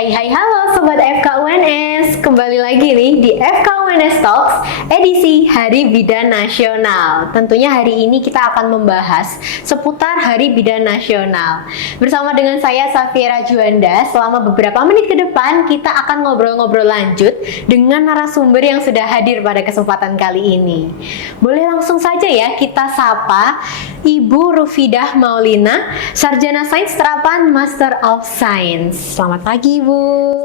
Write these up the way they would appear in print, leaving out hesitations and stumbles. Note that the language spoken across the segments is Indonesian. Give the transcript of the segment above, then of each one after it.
Halo Sobat FK UNS, kembali lagi nih di FK UNS Talks edisi Hari Bidan Nasional. Tentunya hari ini kita akan membahas seputar Hari Bidan Nasional. Bersama dengan saya Safira Juanda, selama beberapa menit ke depan kita akan ngobrol-ngobrol lanjut dengan narasumber yang sudah hadir pada kesempatan kali ini. Boleh langsung saja ya kita sapa Ibu Rufidah Maulina, Sarjana Sains Terapan Master of Science. Selamat pagi Ibu.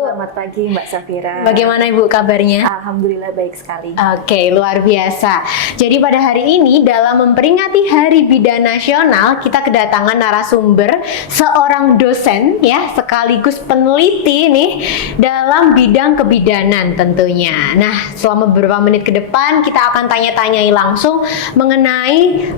Selamat pagi Mbak Safira. Bagaimana Ibu kabarnya? Alhamdulillah baik sekali. Oke, luar biasa. Jadi pada hari ini dalam memperingati Hari Bidan Nasional, kita kedatangan narasumber seorang dosen ya, sekaligus peneliti nih dalam bidang kebidanan tentunya. Nah, selama beberapa menit ke depan kita akan tanya-tanyai langsung mengenai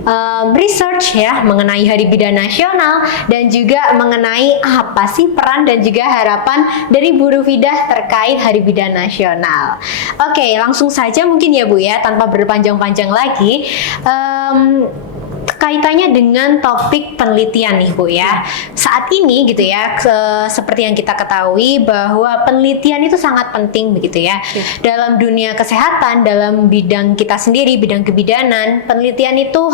research ya, mengenai Hari Bidan Nasional dan juga mengenai apa sih peran dan juga harapan dari Bu Rufidah terkait Hari Bidan Nasional. Oke, langsung saja mungkin ya Bu ya, tanpa berpanjang-panjang lagi. Kaitannya dengan topik penelitian nih Bu ya. Saat ini gitu ya, seperti yang kita ketahui bahwa penelitian itu sangat penting begitu ya. Dalam dunia kesehatan, dalam bidang kita sendiri, bidang kebidanan, penelitian itu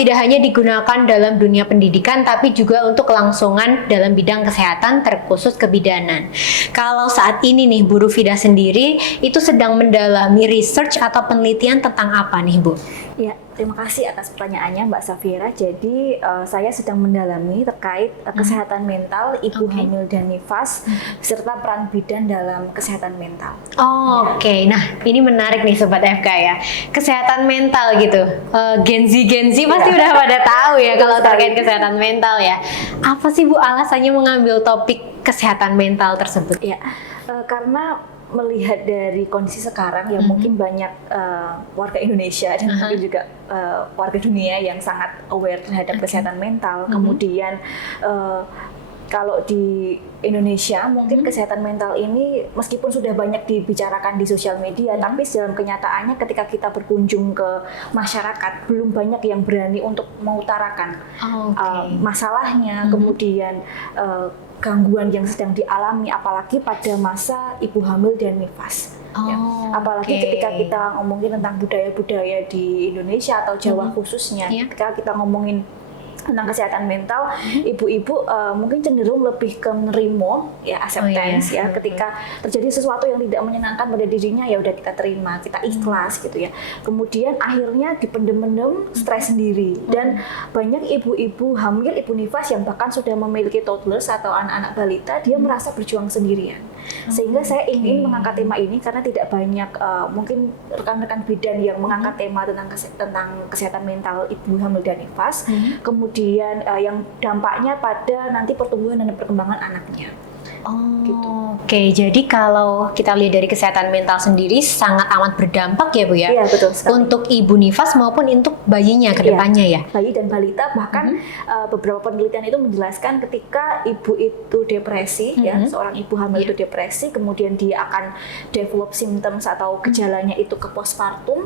tidak hanya digunakan dalam dunia pendidikan, tapi juga untuk kelangsungan dalam bidang kesehatan terkhusus kebidanan. Kalau saat ini nih Bu Rufidah sendiri itu sedang mendalami research atau penelitian tentang apa nih Bu? Ya, terima kasih atas pertanyaannya Mbak Safira. Jadi saya sedang mendalami terkait kesehatan mental ibu hamil dan nifas serta peran bidan dalam kesehatan mental. Oke. Nah ini menarik nih Sobat FK ya, kesehatan mental gitu. Gen Z pasti udah pada tahu ya kalau terkait kesehatan mental ya. Apa sih Bu alasannya mengambil topik kesehatan mental tersebut? Ya, karena melihat dari kondisi sekarang yang mungkin banyak warga Indonesia dan mungkin juga warga dunia yang sangat aware terhadap kesehatan mental. Kemudian kalau di Indonesia mungkin kesehatan mental ini meskipun sudah banyak dibicarakan di sosial media, tapi dalam kenyataannya ketika kita berkunjung ke masyarakat belum banyak yang berani untuk mengutarakan masalahnya, kemudian gangguan yang sedang dialami apalagi pada masa ibu hamil dan nifas. Apalagi ketika kita ngomongin tentang budaya-budaya di Indonesia atau Jawa khususnya, ketika kita ngomongin tentang kesehatan mental, ibu-ibu mungkin cenderung lebih ke nerimo ya, acceptance ya, ketika terjadi sesuatu yang tidak menyenangkan pada dirinya ya udah kita terima, kita ikhlas gitu ya. Kemudian akhirnya dipendem-pendem, stres sendiri, dan banyak ibu-ibu hamil, ibu nifas yang bahkan sudah memiliki toddlers atau anak-anak balita, dia merasa berjuang sendirian. Sehingga saya ingin mengangkat tema ini karena tidak banyak mungkin rekan-rekan bidan yang mengangkat tema tentang kesehatan mental ibu hamil dan nifas. Kemudian yang dampaknya pada nanti pertumbuhan dan perkembangan anaknya. Gitu. Oke, jadi kalau kita lihat dari kesehatan mental sendiri sangat amat berdampak ya Bu ya. Iya, betul sekali. Untuk ibu nifas maupun untuk bayinya ke depannya ya. Bayi dan balita, bahkan beberapa penelitian itu menjelaskan ketika ibu itu depresi ya, seorang ibu hamil itu depresi, kemudian dia akan develop symptoms atau gejalanya itu ke postpartum.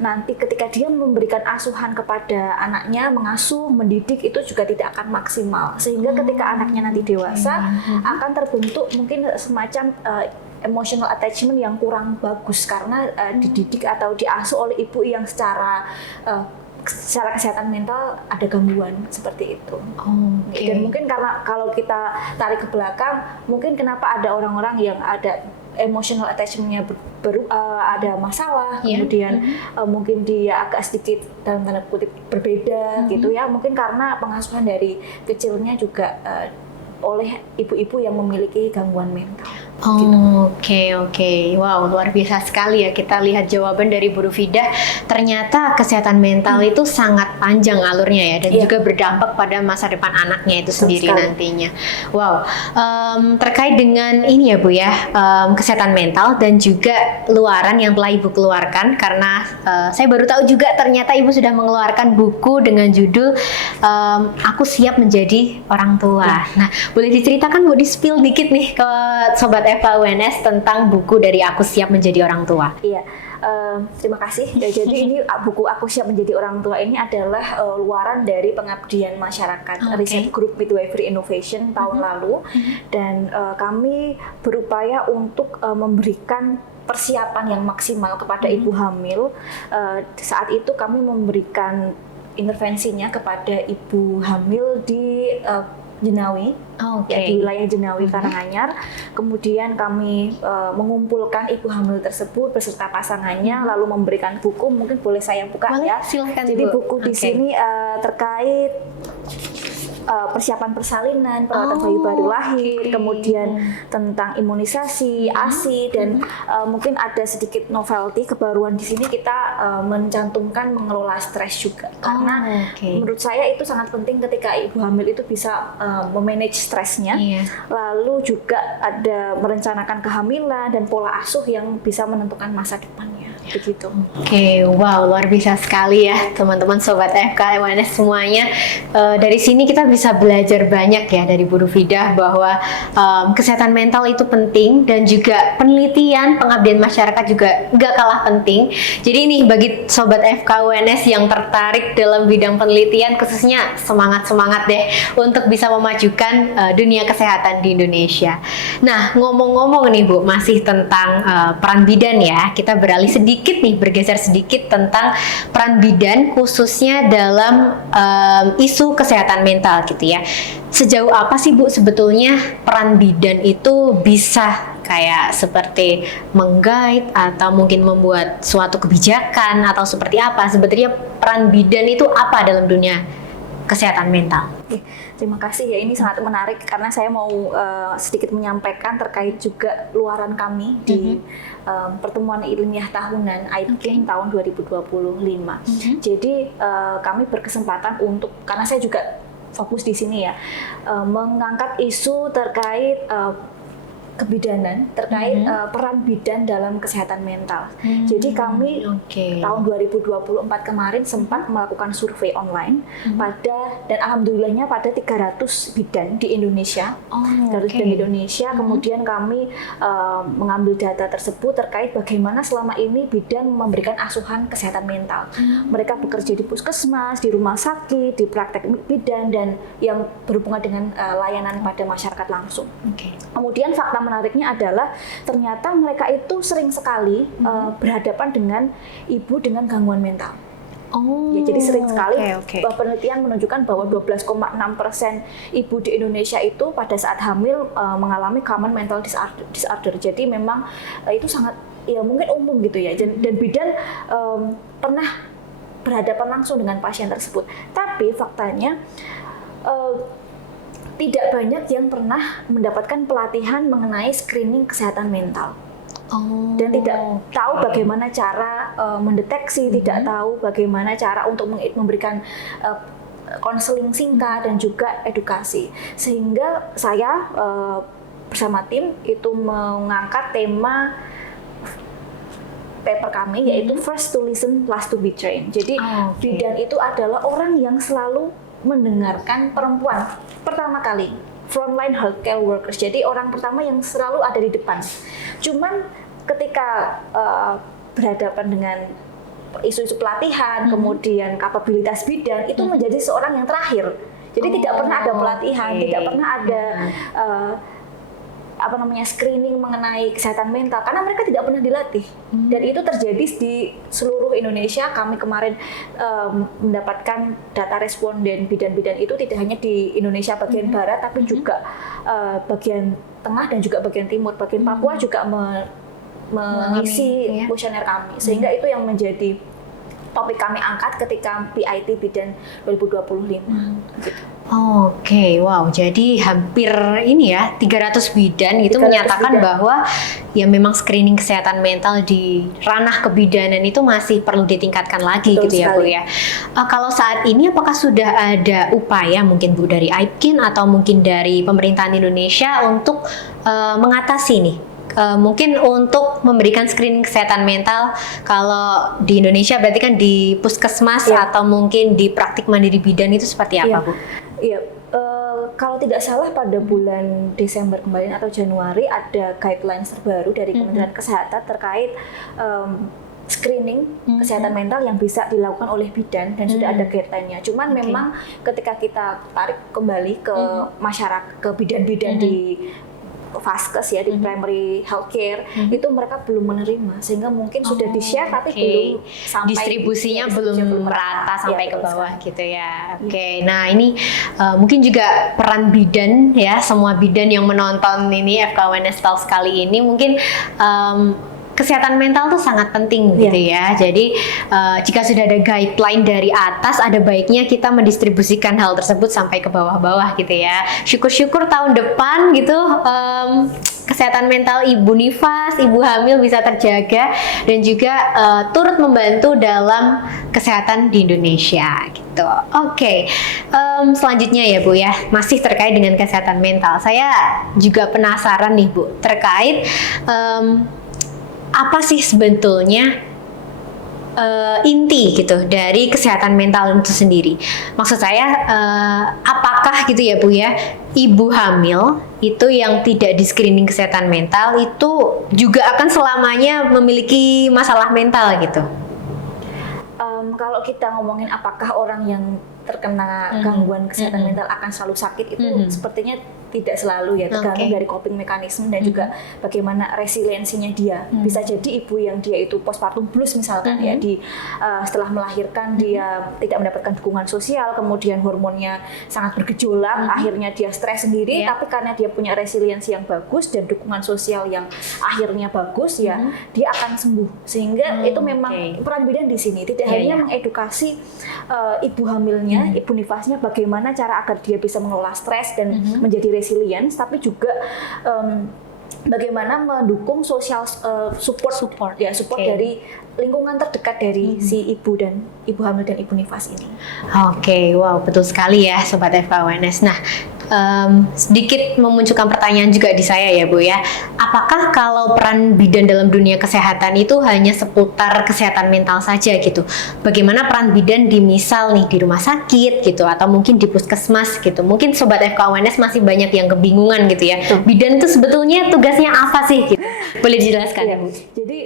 Nanti ketika dia memberikan asuhan kepada anaknya, mengasuh, mendidik itu juga tidak akan maksimal. Sehingga ketika anaknya nanti dewasa akan terbentuk mungkin semacam emotional attachment yang kurang bagus karena dididik atau diasuh oleh ibu yang secara kesehatan mental ada gangguan seperti itu. Dan mungkin karena kalau kita tarik ke belakang, mungkin kenapa ada orang-orang yang ada emotional attachment-nya ada masalah, kemudian mungkin dia agak sedikit dalam tanda kutip berbeda gitu ya, mungkin karena pengasuhan dari kecilnya juga oleh ibu-ibu yang memiliki gangguan mental. Oke. Wow, luar biasa sekali ya. Kita lihat jawaban dari Bu Rufidah. Ternyata kesehatan mental itu sangat panjang alurnya ya, dan juga berdampak pada masa depan anaknya itu sendiri nantinya. Wow. Terkait dengan ini ya Bu ya, kesehatan mental dan juga luaran yang telah Ibu keluarkan, karena saya baru tahu juga ternyata Ibu sudah mengeluarkan buku dengan judul Aku Siap Menjadi Orang Tua. Nah, boleh diceritakan Bu, di-spill dikit nih ke Sobat FK UNS tentang buku dari Aku Siap Menjadi Orang Tua. Iya, Terima kasih. Ya, jadi ini buku Aku Siap Menjadi Orang Tua ini adalah luaran dari pengabdian masyarakat riset grup Midwifery Innovation tahun lalu, dan kami berupaya untuk memberikan persiapan yang maksimal kepada ibu hamil. Saat itu kami memberikan intervensinya kepada ibu hamil di Jenawi, ya, di wilayah Jenawi Karanganyar. Kemudian kami mengumpulkan ibu hamil tersebut beserta pasangannya, lalu memberikan buku. Mungkin boleh saya buka. Boleh, ya. silahkan, Jadi Bu. buku di sini terkait persiapan persalinan, perawatan bayi baru lahir, kemudian tentang imunisasi, ASI, dan mungkin ada sedikit novelty kebaruan di sini. Kita mencantumkan mengelola stres juga, karena menurut saya itu sangat penting ketika ibu hamil itu bisa memanage stresnya. Lalu juga ada merencanakan kehamilan dan pola asuh yang bisa menentukan masa depannya. Begitu. Wow, luar biasa sekali ya teman-teman sobat FKWNS semuanya. Dari sini kita bisa belajar banyak ya dari Bu Rufidah bahwa kesehatan mental itu penting, dan juga penelitian pengabdian masyarakat juga nggak kalah penting. Jadi nih bagi sobat FKWNS yang tertarik dalam bidang penelitian, khususnya semangat deh untuk bisa memajukan dunia kesehatan di Indonesia. Nah, ngomong-ngomong nih Bu, masih tentang peran bidan ya, kita bergeser sedikit tentang peran bidan khususnya dalam isu kesehatan mental gitu ya. Sejauh apa sih Bu sebetulnya peran bidan itu bisa kayak seperti meng-guide atau mungkin membuat suatu kebijakan, atau seperti apa sebetulnya peran bidan itu apa dalam dunia kesehatan mental? Terima kasih ya, ini sangat menarik karena saya mau sedikit menyampaikan terkait juga luaran kami di pertemuan ilmiah tahunan IPKIN tahun 2025. Jadi kami berkesempatan untuk, karena saya juga fokus di sini ya, mengangkat isu terkait kebidanan, terkait peran bidan dalam kesehatan mental. Jadi kami tahun 2024 kemarin sempat melakukan survei online dan alhamdulillahnya pada 300 bidan di Indonesia. Kemudian kami mengambil data tersebut terkait bagaimana selama ini bidan memberikan asuhan kesehatan mental. Mereka bekerja di puskesmas, di rumah sakit, di praktek bidan, dan yang berhubungan dengan layanan pada masyarakat langsung. Kemudian fakta menariknya adalah ternyata mereka itu sering sekali berhadapan dengan ibu dengan gangguan mental. Ya, jadi sering sekali penelitian menunjukkan bahwa 12,6% ibu di Indonesia itu pada saat hamil mengalami common mental disorder. Jadi memang itu sangat, ya mungkin umum gitu ya. Dan bidan pernah berhadapan langsung dengan pasien tersebut. Tapi faktanya tidak banyak yang pernah mendapatkan pelatihan mengenai screening kesehatan mental. Dan tidak tahu bagaimana cara mendeteksi, tidak tahu bagaimana cara untuk memberikan konseling singkat dan juga edukasi. Sehingga saya bersama tim itu mengangkat tema paper kami, yaitu First to Listen, Last to be Trained. Jadi bidan itu adalah orang yang selalu mendengarkan perempuan pertama kali, frontline healthcare workers. Jadi orang pertama yang selalu ada di depan. Cuman ketika berhadapan dengan isu-isu pelatihan, kemudian kapabilitas bidan, itu menjadi seorang yang terakhir. Jadi tidak pernah ada pelatihan, tidak pernah ada screening mengenai kesehatan mental, karena mereka tidak pernah dilatih. Dan itu terjadi di seluruh Indonesia. Kami kemarin mendapatkan data responden bidan-bidan itu tidak hanya di Indonesia bagian barat, tapi juga bagian tengah dan juga bagian timur. Bagian Papua juga mengisi kuesioner kami, sehingga itu yang menjadi topik kami angkat ketika PIT Bidan 2025. Wow, jadi hampir ini ya 300 bidan itu menyatakan bahwa ya memang screening kesehatan mental di ranah kebidanan itu masih perlu ditingkatkan lagi. Betul gitu ya Bu ya. Kalau saat ini apakah sudah ada upaya mungkin Bu dari IPKIN atau mungkin dari pemerintahan Indonesia untuk mengatasi nih? Mungkin untuk memberikan screening kesehatan mental, kalau di Indonesia berarti kan di puskesmas atau mungkin di praktik mandiri bidan itu seperti apa Bu? Iya, kalau tidak salah pada bulan Desember kemarin atau Januari ada guidelines terbaru dari Kementerian Kesehatan terkait screening kesehatan mental yang bisa dilakukan oleh bidan dan sudah ada guideline-nya. Cuman memang ketika kita tarik kembali ke masyarakat, ke bidan-bidan di Vaskes ya, di primary healthcare, itu mereka belum menerima, sehingga mungkin sudah di-share tapi belum sampai distribusinya belum merata sampai ke bawah gitu ya. Nah ini mungkin juga peran bidan ya, semua bidan yang menonton ini FKWNS Talks kali ini mungkin kesehatan mental tuh sangat penting gitu ya. Jadi jika sudah ada guideline dari atas, ada baiknya kita mendistribusikan hal tersebut sampai ke bawah-bawah gitu ya. Syukur-syukur tahun depan gitu kesehatan mental ibu nifas, ibu hamil bisa terjaga dan juga turut membantu dalam kesehatan di Indonesia gitu. Selanjutnya ya Bu ya, masih terkait dengan kesehatan mental. Saya juga penasaran nih Bu, terkait apa sih sebetulnya inti gitu dari kesehatan mental itu sendiri? Maksud saya apakah gitu ya Bu ya, ibu hamil itu yang tidak di screening kesehatan mental itu juga akan selamanya memiliki masalah mental gitu? Kalau kita ngomongin apakah orang yang terkena gangguan kesehatan mental akan selalu sakit, itu sepertinya tidak selalu ya, tergantung dari coping mekanisme dan juga bagaimana resiliensinya dia. Bisa jadi ibu yang dia itu postpartum blues misalkan ya, setelah melahirkan dia tidak mendapatkan dukungan sosial, kemudian hormonnya sangat bergejolak, akhirnya dia stres sendiri, tapi karena dia punya resiliensi yang bagus dan dukungan sosial yang akhirnya bagus ya, dia akan sembuh. Sehingga itu memang peran bidan di sini tidak hanya mengedukasi ibu hamilnya, ibu nifasnya bagaimana cara agar dia bisa mengelola stres dan menjadi resilience, tapi juga bagaimana mendukung sosial support dari lingkungan terdekat dari si ibu hamil dan ibu nifas ini. Wow, betul sekali ya Sobat FKWNS. Nah, sedikit memunculkan pertanyaan juga di saya ya Bu ya. Apakah kalau peran bidan dalam dunia kesehatan itu hanya seputar kesehatan mental saja gitu? Bagaimana peran bidan di misal nih di rumah sakit gitu, atau mungkin di puskesmas gitu? Mungkin Sobat FKWNS masih banyak yang kebingungan gitu ya. Bidan itu sebetulnya tugasnya apa sih gitu? Boleh dijelaskan ya Bu? Jadi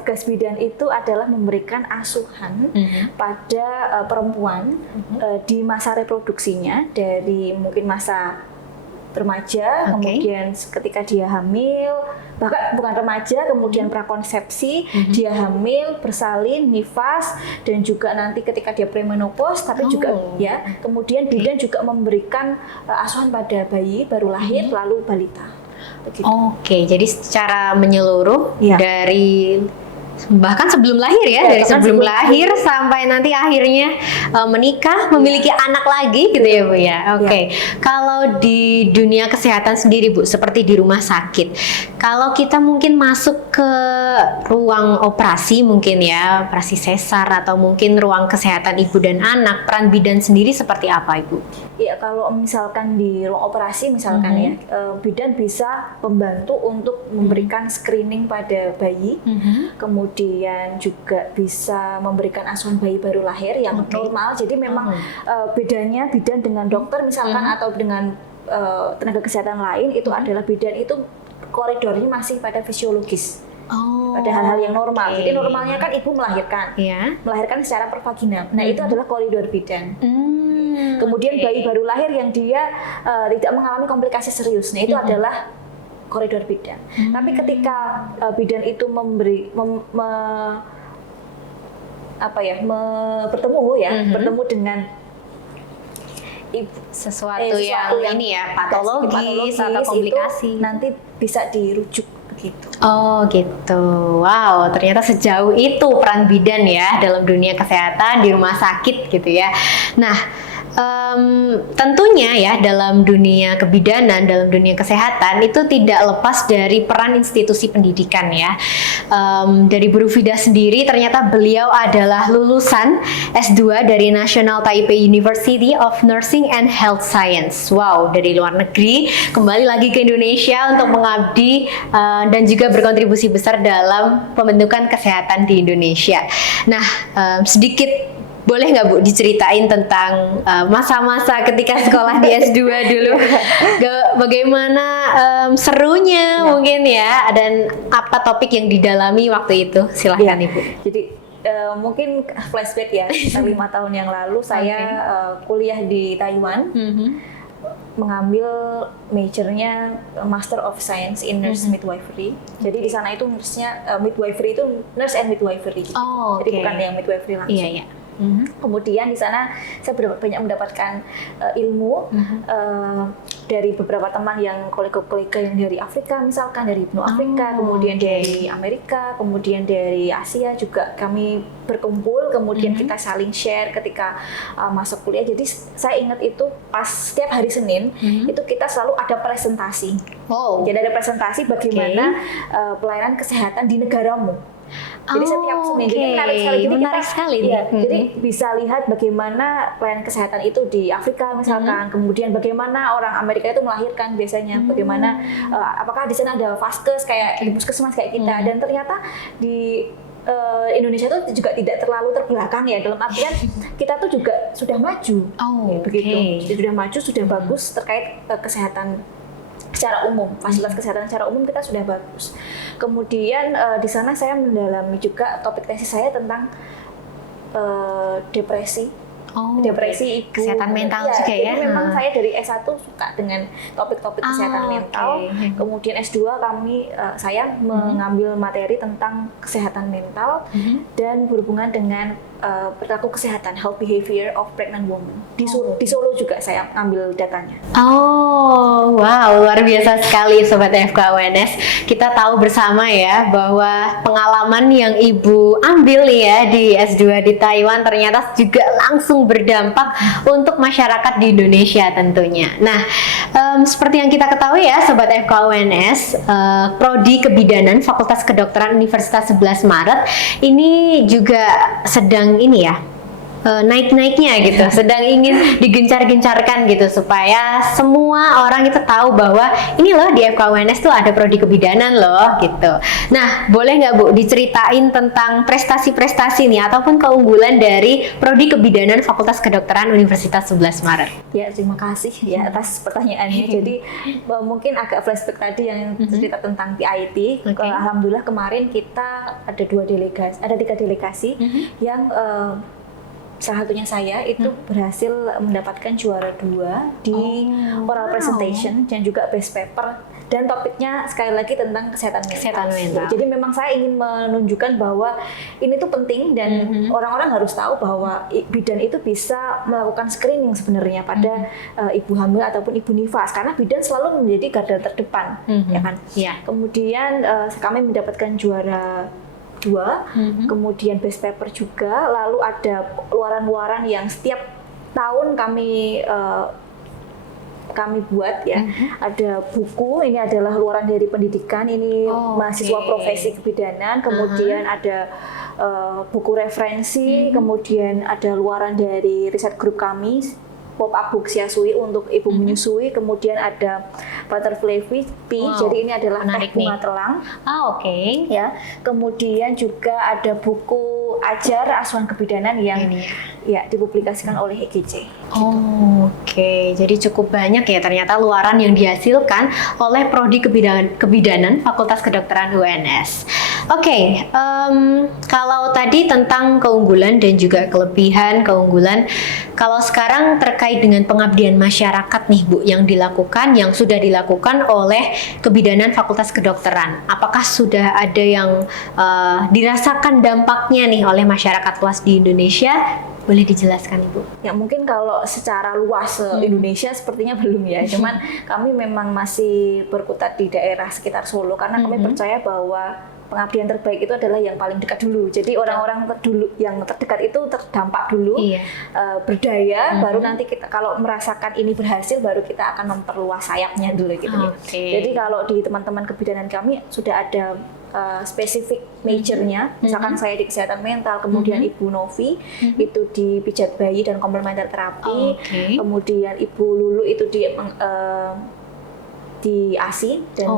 tugas bidan itu adalah memberikan asuhan pada perempuan di masa reproduksinya, dari mungkin masa remaja, kemudian ketika dia hamil, bahkan bukan remaja, kemudian prakonsepsi, dia hamil, bersalin, nifas, dan juga nanti ketika dia premenopause, tapi juga ya, kemudian bidan juga memberikan asuhan pada bayi baru lahir, lalu balita. Begitu. Jadi secara menyeluruh dari bahkan sebelum lahir ya, dari sebelum lahir sampai nanti akhirnya menikah, memiliki anak lagi gitu ya Bu ya. Kalau di dunia kesehatan sendiri Bu, seperti di rumah sakit, kalau kita mungkin masuk ke ruang operasi mungkin ya, operasi sesar atau mungkin ruang kesehatan ibu dan anak, peran bidan sendiri seperti apa Ibu? Ya, kalau misalkan di ruang operasi misalkan ya, bidan bisa membantu untuk memberikan screening pada bayi, kemudian juga bisa memberikan asuhan bayi baru lahir yang normal. Jadi memang bedanya bidan dengan dokter misalkan atau dengan tenaga kesehatan lain itu adalah bidan itu koridornya masih pada fisiologis. Pada hal-hal yang normal. Jadi normalnya kan ibu melahirkan, melahirkan secara pervagina. Nah itu adalah koridor bidan. Kemudian bayi baru lahir yang dia tidak mengalami komplikasi serius, nah itu adalah koridor bidan. Tapi ketika bidan itu bertemu dengan sesuatu yang ini ya, patologis atau komplikasi, itu nanti bisa dirujuk begitu. Gitu. Wow, ternyata sejauh itu peran bidan ya dalam dunia kesehatan di rumah sakit gitu ya. Nah, tentunya ya dalam dunia kebidanan, dalam dunia kesehatan itu tidak lepas dari peran institusi pendidikan ya. Dari Bu Rufida sendiri, ternyata beliau adalah lulusan S2 dari National Taipei University of Nursing and Health Science. Wow, dari luar negeri kembali lagi ke Indonesia untuk mengabdi dan juga berkontribusi besar dalam pembentukan kesehatan di Indonesia. Nah, sedikit boleh nggak Bu diceritain tentang masa-masa ketika sekolah di S2 dulu? Bagaimana serunya mungkin ya, dan apa topik yang didalami waktu itu? Silahkan Ibu. Jadi mungkin flashback ya, sekitar 5 tahun yang lalu saya kuliah di Taiwan, mengambil majornya Master of Science in Nurse Midwifery. Jadi di sana itu nurse-nya midwifery itu nurse and midwifery gitu. Jadi bukan yang midwifery langsung. Iya. Kemudian di sana saya banyak mendapatkan ilmu dari beberapa teman yang kolega-kolega yang dari Afrika, misalkan dari benua Afrika, kemudian dari Amerika, kemudian dari Asia juga kami berkumpul, kemudian kita saling share ketika masuk kuliah. Jadi saya ingat itu pas setiap hari Senin itu kita selalu ada presentasi. Jadi ada presentasi bagaimana pelayanan kesehatan di negaramu. Jadi setiap Senin, jadi menarik sekali. Jadi menarik sekali. Jadi bisa lihat bagaimana pelayanan kesehatan itu di Afrika misalkan, kemudian bagaimana orang Amerika itu melahirkan biasanya, bagaimana apakah di sana ada vaskes kayak di puskesmas kayak kita, dan ternyata di Indonesia itu juga tidak terlalu terbelakang ya, dalam artian kita tuh juga sudah maju, begitu, sudah maju, sudah bagus terkait kesehatan secara umum, fasilitas kesehatan secara umum kita sudah bagus. Kemudian di sana saya mendalami juga topik tesis saya tentang depresi. Depresi ibu, kesehatan mental juga ya. Jadi memang saya dari S1 suka dengan topik-topik kesehatan mental. Kemudian S2 saya mengambil materi tentang kesehatan mental dan berhubungan dengan perilaku kesehatan, health behavior of pregnant women. Di Solo juga saya ambil datanya. Wow, luar biasa sekali Sobat FKUNS. Kita tahu bersama ya bahwa pengalaman yang Ibu ambil ya di S2 di Taiwan ternyata juga langsung berdampak untuk masyarakat di Indonesia tentunya. Nah, seperti yang kita ketahui ya Sobat FKUNS, Prodi Kebidanan Fakultas Kedokteran Universitas 11 Maret ini juga sedang ini ya, naik-naiknya gitu, sedang ingin digencar-gencarkan gitu supaya semua orang itu tahu bahwa ini loh di FKUNS tuh ada prodi kebidanan loh gitu. Nah, boleh nggak Bu diceritain tentang prestasi-prestasi nih ataupun keunggulan dari prodi kebidanan Fakultas Kedokteran Universitas 11 Maret? Ya, terima kasih ya atas pertanyaannya. Jadi mungkin agak flashback tadi yang cerita tentang PIT. Alhamdulillah kemarin kita ada 3 delegasi yang salah satunya saya itu berhasil mendapatkan juara 2 di oral presentation dan juga best paper, dan topiknya sekali lagi tentang kesehatan mental. Jadi memang saya ingin menunjukkan bahwa ini tuh penting dan orang-orang harus tahu bahwa bidan itu bisa melakukan screening sebenarnya pada ibu hamil ataupun ibu nifas, karena bidan selalu menjadi garda terdepan, ya kan? Kemudian kami mendapatkan juara 2, kemudian best paper juga, lalu ada luaran-luaran yang setiap tahun kami buat ya. Ada buku, ini adalah luaran dari pendidikan, ini mahasiswa profesi kebidanan, kemudian ada buku referensi, kemudian ada luaran dari riset grup kami, pop-up book Siasui untuk ibu menyusui, kemudian ada butterfly pea, jadi ini adalah teh bunga telang. Ya, kemudian juga ada buku ajar asuhan kebidanan yang dipublikasikan oleh EGC. Jadi cukup banyak ya ternyata luaran yang dihasilkan oleh prodi kebidanan Fakultas Kedokteran UNS. Kalau tadi tentang keunggulan dan juga keunggulan, kalau sekarang terkait dengan pengabdian masyarakat nih Bu, yang sudah dilakukan oleh kebidanan Fakultas Kedokteran, apakah sudah ada yang dirasakan dampaknya nih oleh masyarakat luas di Indonesia? Boleh dijelaskan Ibu? Ya mungkin kalau secara luas Indonesia sepertinya belum ya, cuman kami memang masih berkutat di daerah sekitar Solo karena kami percaya bahwa pengabdian terbaik itu adalah yang paling dekat dulu. Jadi orang-orang yang terdekat itu terdampak dulu, berdaya, baru nanti kita kalau merasakan ini berhasil, baru kita akan memperluas sayapnya dulu gitu. Jadi kalau di teman-teman kebidanan kami sudah ada spesifik majornya, misalkan saya di kesehatan mental, kemudian Ibu Novi itu di pijat bayi dan komplementer terapi, kemudian Ibu Lulu itu di di ASI dan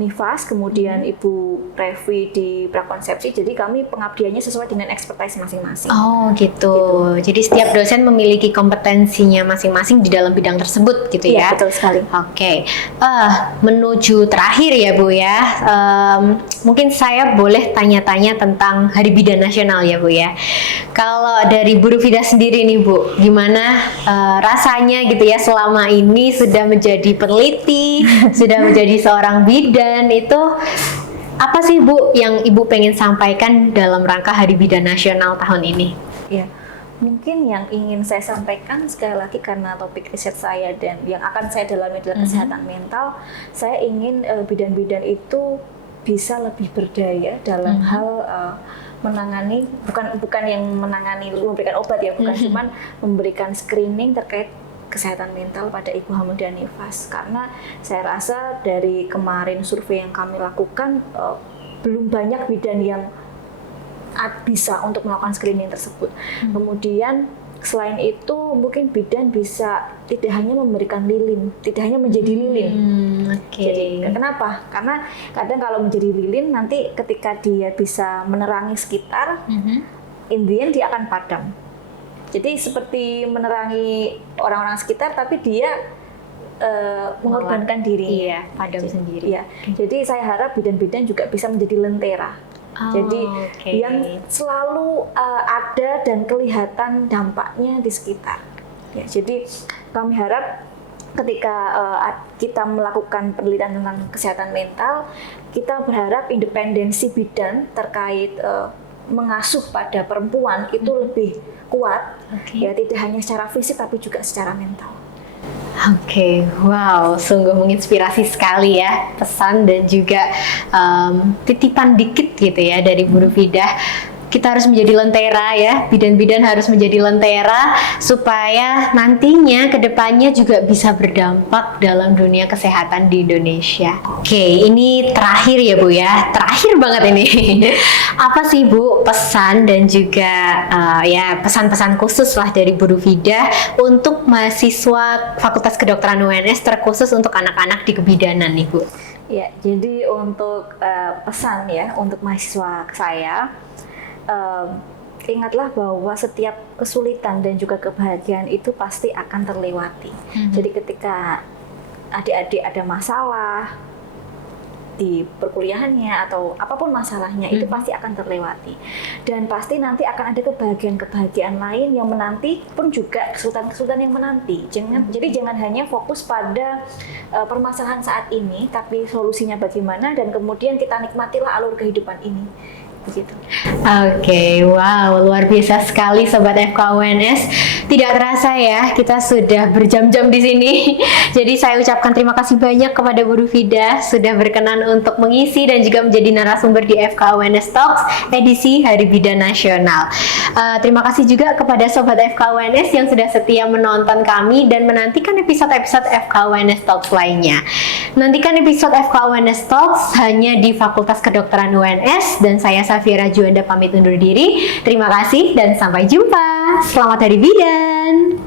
Nifas, kemudian Ibu Revi di prakonsepsi. Jadi kami pengabdiannya sesuai dengan expertise masing-masing. Oh gitu. Jadi setiap dosen memiliki kompetensinya masing-masing di dalam bidang tersebut gitu ya? Iya, betul sekali. Oke. Menuju terakhir ya Bu ya. Mungkin saya boleh tanya-tanya tentang Hari Bidan Nasional ya Bu ya. Kalau dari Bu Rufida sendiri nih Bu, gimana rasanya gitu ya selama ini sudah menjadi peneliti, sudah menjadi seorang bidan, itu apa sih Bu yang Ibu pengen sampaikan dalam rangka Hari Bidan Nasional tahun ini? Ya, mungkin yang ingin saya sampaikan sekali lagi karena topik riset saya dan yang akan saya dalami adalah kesehatan mental, saya ingin bidan-bidan itu bisa lebih berdaya dalam hal menangani, bukan yang menangani memberikan obat ya, bukan cuman memberikan screening terkait kesehatan mental pada ibu hamil dan nifas, karena saya rasa dari kemarin survei yang kami lakukan belum banyak bidan yang bisa untuk melakukan screening tersebut. Kemudian selain itu mungkin bidan bisa tidak hanya memberikan lilin, tidak hanya menjadi lilin. Jadi kenapa? Karena kadang kalau menjadi lilin nanti ketika dia bisa menerangi sekitar, in the end dia akan padam. Jadi seperti menerangi orang-orang sekitar, tapi dia mengorbankan diri. Iya, padam sendiri. Iya. Jadi saya harap bidan-bidan juga bisa menjadi lentera. Jadi yang selalu ada dan kelihatan dampaknya di sekitar. Ya, jadi kami harap ketika kita melakukan penelitian tentang kesehatan mental, kita berharap independensi bidan terkait mengasuh pada perempuan itu lebih kuat, ya tidak hanya secara fisik tapi juga secara mental. Wow, sungguh menginspirasi sekali ya pesan dan juga titipan dikit gitu ya dari Bu Rufida. Kita harus menjadi lentera ya, bidan-bidan harus menjadi lentera supaya nantinya kedepannya juga bisa berdampak dalam dunia kesehatan di Indonesia. Ini terakhir ya Bu ya, terakhir banget ini. Apa sih Bu pesan dan juga ya pesan-pesan khusus lah dari Bu Rufida untuk mahasiswa Fakultas Kedokteran UNS terkhusus untuk anak-anak di kebidanan nih Bu? Ya, jadi untuk pesan ya untuk mahasiswa saya, ingatlah bahwa setiap kesulitan dan juga kebahagiaan itu pasti akan terlewati. Jadi ketika adik-adik ada masalah di perkuliahannya atau apapun masalahnya, itu pasti akan terlewati. Dan pasti nanti akan ada kebahagiaan-kebahagiaan lain yang menanti, pun juga kesulitan-kesulitan yang menanti. Jadi jangan hanya fokus pada permasalahan saat ini, tapi solusinya bagaimana, dan kemudian kita nikmatilah alur kehidupan ini. Begitu. Wow, luar biasa sekali Sobat FKUNS. Tidak terasa ya, kita sudah berjam-jam di sini. Jadi saya ucapkan terima kasih banyak kepada Bu Rufida sudah berkenan untuk mengisi dan juga menjadi narasumber di FKUNS Talks edisi Hari Bidan Nasional. Terima kasih juga kepada Sobat FKUNS yang sudah setia menonton kami dan menantikan episode-episode FKUNS Talks lainnya. Nantikan episode FKUNS Talks hanya di Fakultas Kedokteran UNS, dan saya Safira Juanda pamit undur diri. Terima kasih dan sampai jumpa. Selamat Hari Bidan.